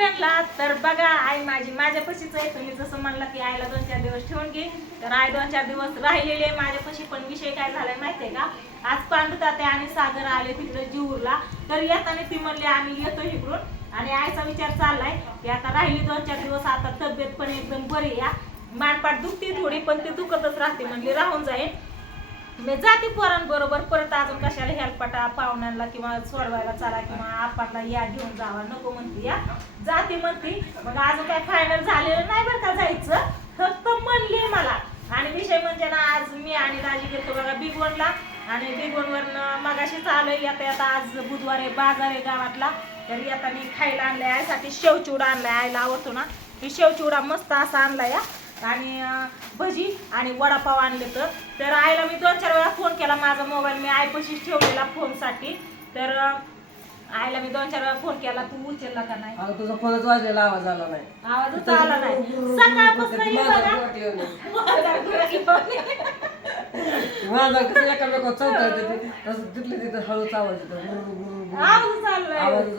भेटला तर बघा आई माझी माझ्यापाशीच आहे. तुम्ही जसं म्हणला की आईला दोन चार दिवस ठेवून घे. तर आई दोन चार दिवस राहिलेले आहे माझ्यापाशी पण विषय काय झालाय माहितीये का? आज पांडुताते आणि सागर आले तिकडे जीवला तर येताना ती म्हणली आम्ही येतो इकडून. आणि आईचा विचार चाललाय की आता राहिली दोन चार दिवस आता तब्येत पण एकदम बरी या मानपाट दुखते थोडी पण ती दुखतच राहते. म्हणली राहून जाईल म्हणजे मी जाते पोरांबरोबर परत अजून कशाला हेल्पटा पाहुण्यांना किंवा सोडवायला चला किंवा आपणला या घेऊन जावा नको म्हणते या जाते म्हणते. मग अजून काय फायनल झालेलं नाही बरं का जायचं. फक्त म्हणले मला. आणि विषय म्हणजे ना आज मी आणि राजी गेलो बघा बिगवणला आणि बिगवणवरनं मगाशीच आलोय आता येता आज बुधवार आहे बाजार आहे गावातला. तर आता मी खायला आणलं यासाठी शेवचिवडा आणलाय आईला आवडतो ना. ती शेवचिवडा मस्त असा आणला या आणि भजी आणि वडापाव आणले तर. तर आईला मी दोन चार वेळा फोन केला माझा मोबाईल मी आईपाशीच ठेवलेला फोनसाठी तर आईला मी दोन चार वेळा फोन केला तू उचलला का नाही? तुझा फोनच वाजलेला आवाज आला नाही. आवाजच आला नाही. सकाळपासून ही माझा बघा कसं एकामेकावर चौथा येते ते. तसं तिथले तिथं हळूच आवाज येतो. आवाजच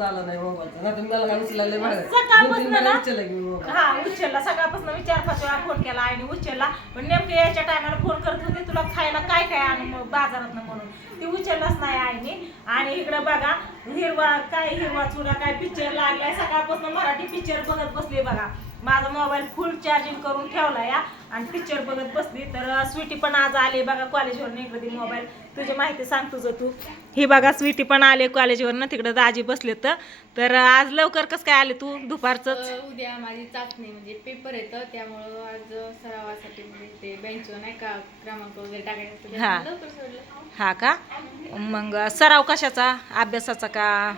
आला नाही मला काय उचलायला उचलला की मी हा उचलला. सकाळपासून मी चार पाच वेळा फोन केला आणि उचलला. पण नेमकं यायच्या टायमाला फोन करत होते. तुला खायला काय काय आणू मग बाजारात म्हणून? ती उचललाच नाही आईने. आणि इकडे बघा हिरवा काय हिरवा चुरा काय पिक्चर लागलाय. सकाळपासून मराठी पिक्चर बघत बसली बघा. माझा मोबाईल फुल चार्जिंग करून ठेवला या. आणि पिक्चर बघत बसली. तर स्वीटी पण आज आली बघा कॉलेजवरून इकडे मोबाईल तुझी माहिती सांग तुझं तू. ही बघा स्वीटी पण आले कॉलेजवरनं तिकडे दाजी बसले तर. आज लवकर कसं काय आले तू दुपारचंच अ, उद्या माझी चाचणी म्हणजे पेपर येतं त्यामुळं आज सरावासाठी म्हणजे ते बेंचवर नाही का क्रमांक वगैरे टाकायचं हा. त्यामुळे लवकर सोडलं. हा का? मग सराव कशाचा? अभ्यासाचा का.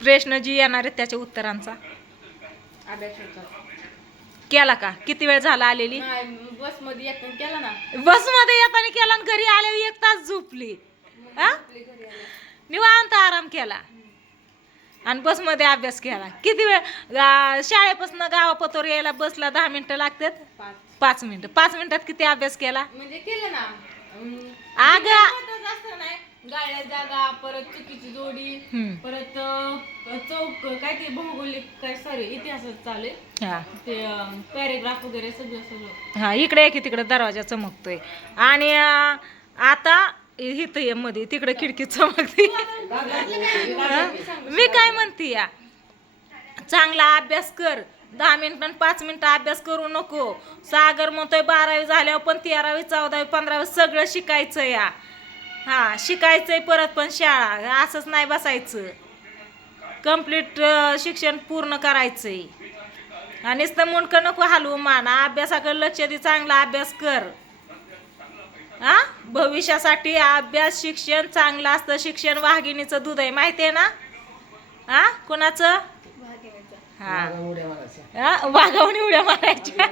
प्रश्न जी येणार आहेत त्याच्या उत्तरांचा. केला का? किती वेळ झाला आलेली? नाही बसमध्ये येताना केला ना. बसमध्ये येताना केला आणि घरी आल्यावर एक तास झोपली. हा? आलं. निवांत आराम केला. आणि बसमध्ये अभ्यास केला. किती वेळ? शाळेपासून गावापतोर यायला बसला दहा मिनिटं लागतात? पाच. मिनिटं. पाच मिनिटात किती अभ्यास केला? म्हणजे केलं ना. अगं. गाड्या जागा परत चुकीची जोडी हम्म. परत अं, चौक काय ते भौगोलिक काय सॉरी इतिहासात चालू आहे. हा. ते पॅरेग्राफ वगैरे सगळं सगळं. हा इकडे की तिकडे दरवाजा चमकतोय. आणि अं, आता इथं ये मध्ये तिकडे खिडकी चमकते. हा? मी काय म्हणते या? चांगला अभ्यास कर. दहा मिनिटं आणि पाच मिनिटं अभ्यास करू नको. सागर म्हणतोय बारावी झाल्यावर पण तेरावी चौदावी पंधरावी सगळं शिकायचं या. हा शिकायचंय परत पण शाळा. असंच नाही बसायचं. कंप्लीट शिक्षण पूर्ण करायचंय. आणि नुसतं मुंडकं नको हलवू माना अभ्यासाकडे लक्ष दे चांगला अभ्यास कर. हा भविष्यासाठी अभ्यास शिक्षण चांगलं असतं. शिक्षण वाघिणीचं दूध आहे माहिती आहे ना? हा कोणाचं? हा. मला उड्या मारायच्या.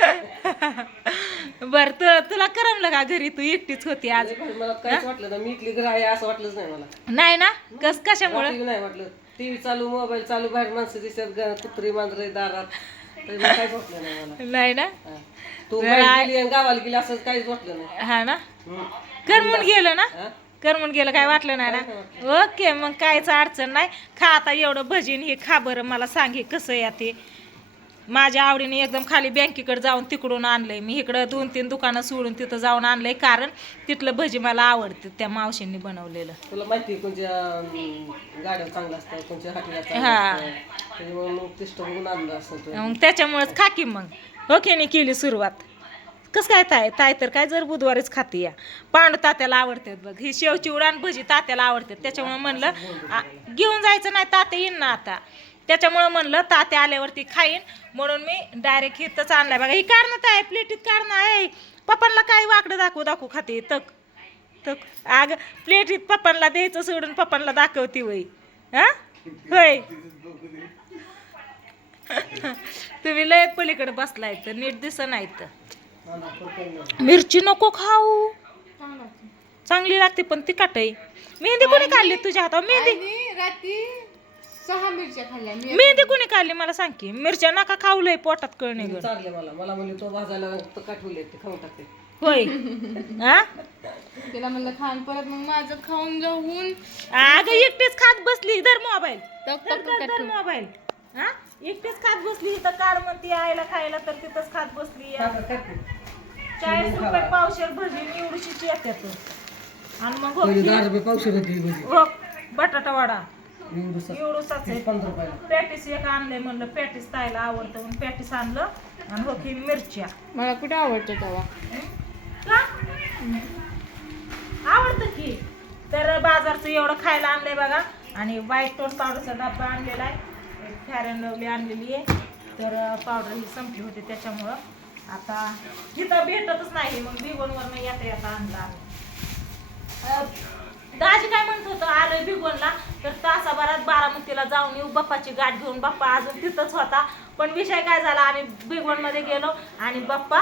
बर तू तुला करमलं का घरी? तू एकटीच होती आज. मला काहीच वाटलं ना मी घर आहे असं वाटलंच नाही मला. नाही ना? कस कशामुळे? वाटलं नाही वाटलं. टीव्ही चालू मोबाईल चालू बाहेर माणसं दिसतात ग- कुत्री मांजरे दारात. तरी मला काहीच वाटलं नाही मला. नाही ना? हा. तू बाहेर गेली आणि गावाला गेली असं काहीच वाटलं नाही. हा ना? हम्म. करमून गेलं ना? हा? करमून गेलं काय वाटलं नाही ना? ओके मग काहीच अडचण नाही. खा आता एवढं भजीन हे खा बरं मला सांग हे कसं या ते. माझ्या आवडीने एकदम खाली बँकेकडे जाऊन तिकडून आणलंय. मी इकडं दोन तीन दुकानं सोडून तिथं जाऊन आणलंय कारण तिथलं भजी मला आवडते त्या मावशींनी बनवलेलं. तुला माहिती कोणत्या गाड्या चांगल्या असतात हा. मग त्याच्यामुळेच खा की मग ओकेने केली सुरुवात? कसं काय ताय ताय तर काय जर बुधवारीच खाते या. पांडू तात्याला आवडतात बघ. ही शेवची उडान भजी तात्याला आवडतात. त्याच्यामुळे म्हणलं घेऊन जायचं नाही तात्या येईन ना आता. त्याच्यामुळे म्हणलं तात्या आल्यावरती खाईन. म्हणून मी डायरेक्ट हिथंच आणलाय. बघा ही काढणं आहे प्लेटीत काढणं आहे. पप्पांना काय वाकडं दाखवू दाखवू खाते. तक तक. अग प्लेटीत पप्पांना द्यायचं सोडून पप्पांना दाखवते वय. हा? होय. तुम्ही लय पलीकडे बसलाय तर नीट दिस नाही तर. मिरची नको खाऊ. चांगली लागते पण तिखट आहे. मेहंदी कोणी काढली तुझ्या हातावर? मेहंदी. रात्री सहा मिरच्या खाल्ल्या मी मेहंदी कोणी काढली मला सांग की. मिरच्या नका खाऊ लय पोटात कळणे ग चालले मला. मला म्हणजे तो भाजायला काठवले ते खाऊन टाकते. होय. हा तिला म्हणलं खान परत मग माझं खाऊन जाऊन. अगं एकटीच खात बसली धर मोबाईल. टक धर टक धर, धर टक मोबाईल. हा एकटीच खात बसली तर कार म्हणती आईला खायला तर तिथंच खात बसली? चाळीस रुपये पावशेर भजी एवढीशीच येतात आणि मग हो, पहिली दहा रुपये पावशेर होती ही भजी. हो. बटाटा वडा. रुपयाला. पॅटीस एक आणलंय म्हणलं पॅटीस तायला आवडतं म्हणून पॅटीस आणलं. आणि हो की मिरच्या. मला कुठे आवडतं तेव्हा? आवडतं की. तर बाजारचं एवढं खायला आणलंय बघा. आणि व्हाईट टोन पावडरचा डब्बा आणलेला आहे. फॅरन लवली आणलेली आहे. तर पावडर ही संपली होती त्याच्यामुळं. आता तिथं भेटतच नाही. मग बिगोनवरनं येता येता आणला. दाजी काय म्हणत होतं आलोय बिगोनला तर तासाभरात बारामतीला जाऊन येऊ बाप्पाची गाठ घेऊन. बाप्पा अजून तिथंच होता. पण विषय काय झाला आम्ही बिगोनमध्ये गेलो आणि बाप्पा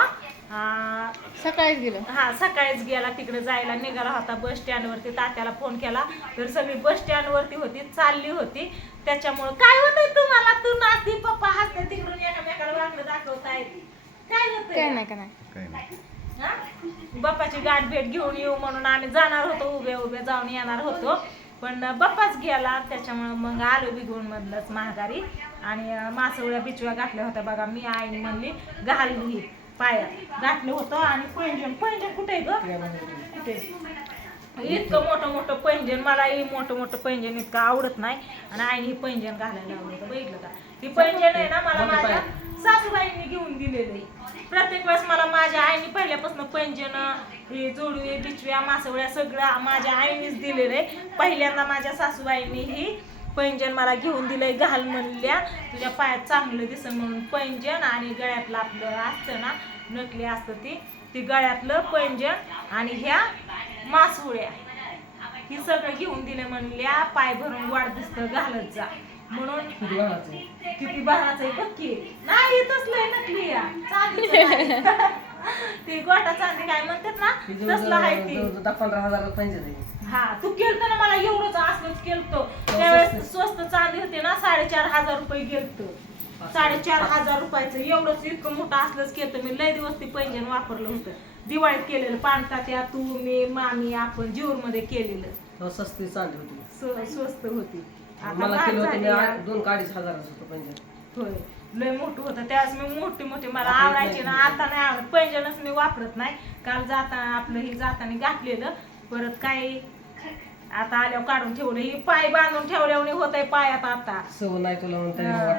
सकाळीच गेलं. हा सकाळीच गेला. तिकडे जायला निघाला होता बस स्टँडवरती. तात्याला फोन केला. तर सगळी बस स्टँडवरती होती चालली होती. त्याच्यामुळं काय होतंय तुम्हाला? तू नाचती पप्पा हसते तिकडून एकामेकाला वागणं दाखवताय काय काय नाही का नाही. हा? बाप्पाची गाठ भेट घेऊन येऊ म्हणून आम्ही जाणार होतो उभे उभे जाऊन येणार होतो. पण बाप्पाच गेला त्याच्यामुळे मग आलो बिघून मधलंच महागारी आणि मासवळ्या बिचव्या गाठल्या होत्या बघा मी आईने म्हणली घालली पायात घातलं होतं आणि पैंजण पैंजण कुठे ग? कुठे इतकं मोठं मोठं पैंजण मला ही मोठं मोठं पैंजण इतकं आवडत नाही. आणि आईने ही पैंजण घालायला होतं बघितलं का? ही पैंजण आहे ना मला माझ्या सासूबाईंनी घेऊन दिलेलं प्रत्येक वेळेस मला माझ्या आईने पहिल्यापासून पैंजण हे जोडवे बिचव्या मासवड्या सगळं माझ्या आईनेच दिलेलं आहे. पहिल्यांदा माझ्या सासूबाईंनी ही पैंजण मला घेऊन दिलंय घाल म्हणल्या. तुझ्या पायात चांगलं दिसन म्हणून पैंजण आणि गळ्यातलं आपलं असतं ना नकली असतं ती ती गळ्यातलं पैंजण आणि ह्या मासवड्या ही सगळं घेऊन दिलं म्हणल्या पाय भरून वाढ दिसतं घालत जा. म्हणून किती बघ की. नाही तसलं नकली या नाही. ती गोटा चांदी काय म्हणतात ना तसलं आहे ती. दहा पंधरा हजार पाहिजे ते. हा तू केलत ना मला एवढंच असलंच केलतो. त्यावेळेस स्वस्त चांदी होती ना साडेचार हजार रुपये गेलत. साडेचार हजार रुपयाचं एवढंच इतकं मोठं असलंच केलं मी लय दिवस ती पैंजण वापरलं होतं. दिवाळीत केलेलं पानतात्या तू मी मामी आपण जीवर मध्ये केलेलं. हो, सस्ती चालली होती. स्व- स्वस्त होती. आता मला महाग केलं होतं मी झाली आ- यार. दोन का अडीच हजाराचं होतं पाहिजे होय. लय मोठं होतं. त्यावेळेस मी मोठी मोठी मला आवडायची ना. आता नाही आवडत. पैंजणच मी वापरत नाही. काल जाताना आपलं हे जाताना घातलेलं. परत काय? आता आल्यावर काढून ठेवलं ही पाय बांधून ठेवल्यावर होत आहे पायात आता. सव नाही तुला हा.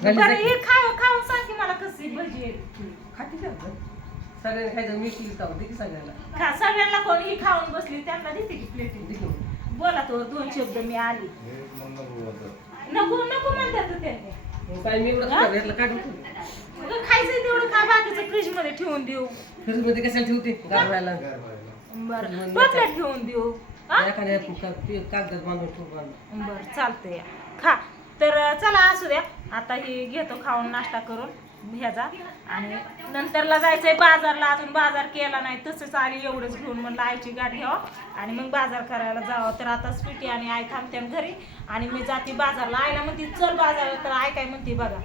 तसं. बरं हे? खाऊ खाऊन सांग की मला कशी भजी आहे. खाते का आपण? सगळ्यांनी खायचं मी केली का दे की सगळ्याला खा सगळ्यांना कोण ही खाऊन बसली त्यांना देते की प्लेट. बोला तो दोन शब्द मी आली. नको नको म्हणतात ते त्यांनी. काय मी एवढं हा? यातलं काढून खायचं तेवढं खा बाकीचं फ्रीजमध्ये ठेवून देऊ. फ्रीजमध्ये कशाला ठेवते? गारवायला. बरं. टोपल्यात ठेवून देऊ. हा? एखाद्या का- कागदात बांधून ठेवू बांधून. बर चालतंय. खा. तर चला असू द्या. आता ही घेतो खाऊन नाश्ता करून. ह्याचा. आणि नंतरला जायचंय बाजारला. अजून बाजार केला नाही. तसंच आली एवढंच घेऊन म्हणलं आईची गाठ घ्यावं हो. आणि मग बाजार करायला जावं. तर आता स्वीटी आणि आई थांबते घरी. आणि मी जाते बाजारला. आईला म्हणते चल बाजारला. तर आई काय म्हणते बघा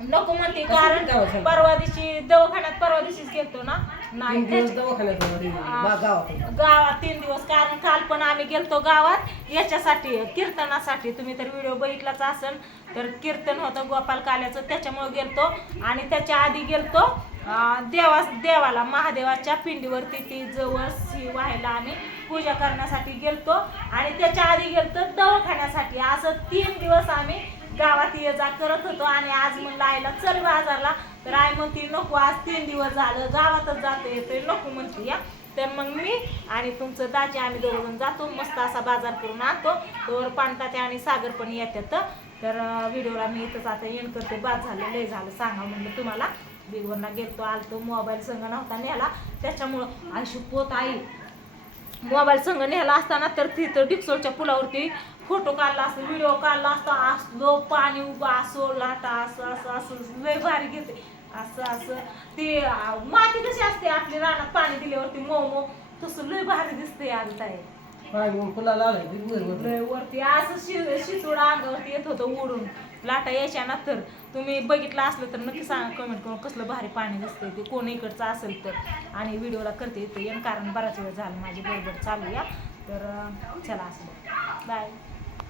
नको म्हणते कारण? परवा दिवशी दवाखान्यात परवा दिवशीच गेलतो ना. नाही तीन दिवस त्याच्या- दवाखान्यात होतो, बा- गावात गावात तीन दिवस कारण काल पण आम्ही गेलतो गावात. याच्यासाठी कीर्तनासाठी. तुम्ही तर व्हिडिओ बघितलाच असेल तर कीर्तन होतं गोपाल काल्याचं त्याच्यामुळे गेलतो. आणि त्याच्या आधी गेलतो अं, देवा देवाला महादेवाच्या पिंडीवरती ती जवळ ही व्हायला आम्ही पूजा करण्यासाठी गेलतो. आणि त्याच्या आधी गेलतो दवाखान्यासाठी. असं तीन दिवस आम्ही गावात ये जा करत होतो आणि आज म्हणलं आईला चल बाजारला. तर आई म्हणते नको आज तीन दिवस झालं गावातच जातो येतोय नको म्हणते या तर मग मी आणि तुमचं दाजी आम्ही दोघं जातो मस्त असा बाजार करून आणतो. तोवर पाणताते आणि सागर पण येतात. तर व्हिडिओला मी इथंच आता एंड करते. बाद झालं लय झालं सांगा म्हणलं तुम्हाला. बिगवरला गेलतो आलतो मोबाईल संग नव्हता नेला. त्याच्यामुळं आयुष्य पोत आई. मोबाईल संग नेला असताना तर तिथं डिक्सोलच्या पुलावरती फोटो काढला असतो व्हिडिओ काढला असता असलो पाणी उभा असो लाटा असं असं असं लय भारी घेते असं असं. ते माती कशी असते आपली रानात पाणी दिल्यावरती मऊ तसं लय भारी दिसते वर लय वरती. असं शि शितोड अंगावरती येत होतं उडून लाटा यायच्या ना तर तुम्ही बघितलं असलं तर नक्की सांगा कमेंट करून कसलं भारी पाणी दिसतंय ते. कोण इकडचं असेल तर. आणि व्हिडिओला करते येते कारण बराच वेळ झाला माझी बरोबर चालू या तर चला असं. बाय